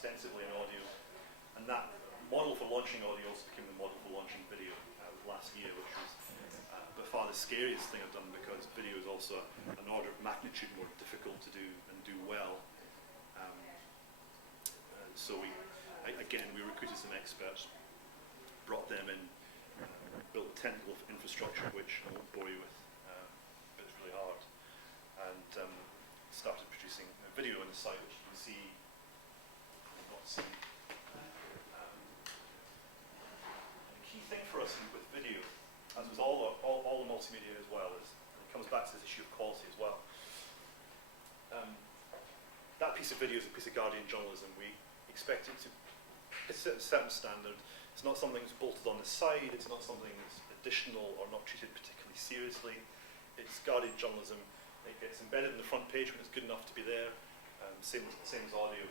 extensively in audio, and that model for launching audio also became the model for launching video last year, which was by far the scariest thing I've done, because video is also an order of magnitude more difficult to do and do well. So we recruited some experts, brought them in, built a technical infrastructure, which I won't bore you with, but it's really hard, and started producing a video on the site, which you can see, not see. The key thing for us with video, as with all the multimedia as well, is it comes back to this issue of quality as well. That piece of video is a piece of Guardian journalism. We expect it to set a certain standard. It's not something that's bolted on the side, it's not something that's additional or not treated particularly seriously. It's Guardian journalism. It gets embedded in the front page when it's good enough to be there, same as audio.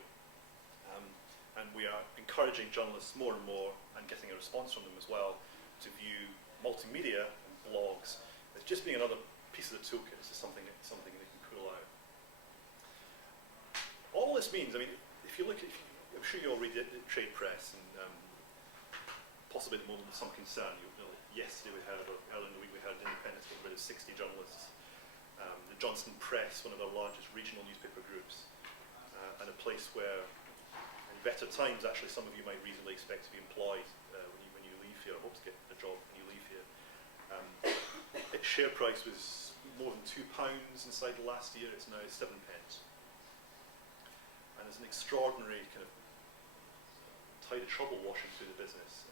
And we are encouraging journalists more and more, and getting a response from them as well, to view multimedia and blogs as just being another piece of the toolkit. It's just something they can pull out. All this means, I mean, if you look at, I'm sure you all read the trade press, and possibly at the moment with some concern. Yesterday we heard, or earlier in the week we heard, Independence got rid of 60 journalists. The Johnston Press, one of our largest regional newspaper groups, and a place where, in better times, actually some of you might reasonably expect to be employed when you leave here, or hope to get a job when you leave here. Its share price was more than £2 inside the last year. It's now 7 pence. And there's an extraordinary kind of tide of trouble washing through the business.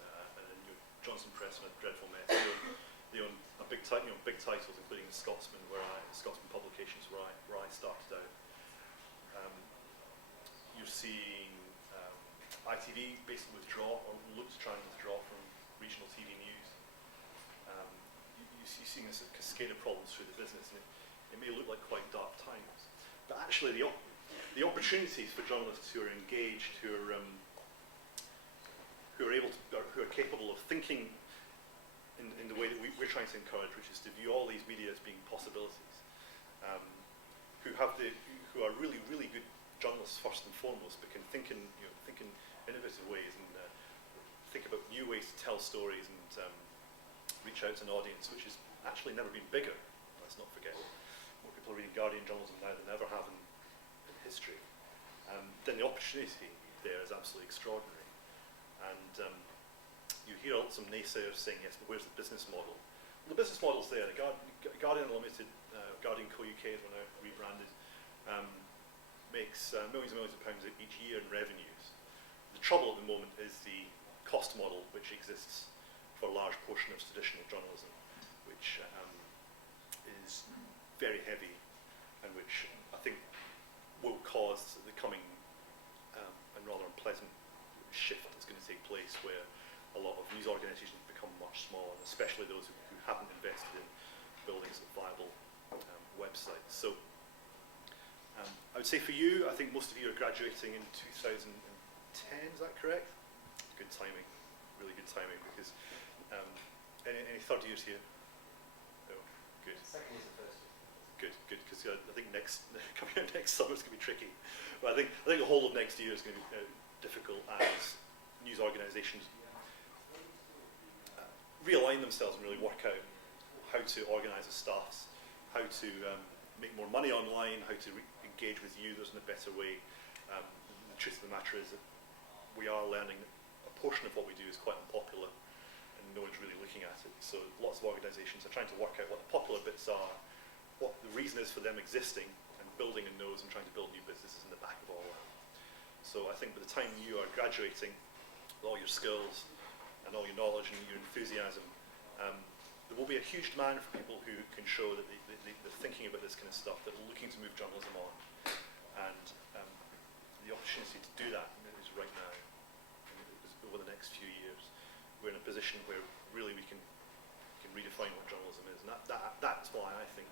Johnston Press and a dreadful mess. They own big titles, including Scotsman Publications, where I started out. You're seeing ITV basically withdraw, or look to try and withdraw from regional TV news. You're seeing this cascade of problems through the business, and it may look like quite dark times. But actually, the opportunities for journalists who are engaged, who are capable of thinking in the way that we're trying to encourage, which is to view all these media as being possibilities, who are really, really good journalists first and foremost, but can think in innovative ways, and think about new ways to tell stories, and reach out to an audience which has actually never been bigger. Let's not forget. More people are reading Guardian journalism now than ever have in history. Then the opportunity there is absolutely extraordinary. And you hear some naysayers saying, yes, but where's the business model? Well, the business model's there. The Guardian Limited, Guardian Co UK, as we're now rebranded, makes millions and millions of pounds each year in revenues. The trouble at the moment is the cost model, which exists for a large portion of traditional journalism, which is very heavy, and which I think will cause the coming and rather unpleasant shift that's going to take place, where a lot of news organisations become much smaller, especially those who haven't invested in building some viable websites. So I would say for you, I think most of you are graduating in 2010, is that correct? Good timing, really good timing, because any third years here? No, good. Second year's the first year. Good, because I think coming out next summer is going to be tricky. But I think the whole of next year is going to be difficult, as news organisations realign themselves and really work out how to organise their staffs, how to make more money online, how to engage with users in a better way. The truth of the matter is that we are learning that a portion of what we do is quite unpopular, and no one's really looking at it. So lots of organisations are trying to work out what the popular bits are, what the reason is for them existing, and building in those and trying to build new businesses in the back of all that. So I think by the time you are graduating with all your skills and all your knowledge and your enthusiasm, there will be a huge demand for people who can show that they're thinking about this kind of stuff, that are looking to move journalism on. And the opportunity to do that is right now. Over the next few years, we're in a position where really we can redefine what journalism is. And that's why I think,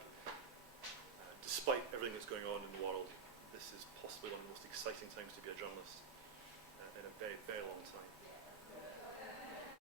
despite everything that's going on in the world, this is possibly one of the most exciting times to be a journalist in a very, very long time.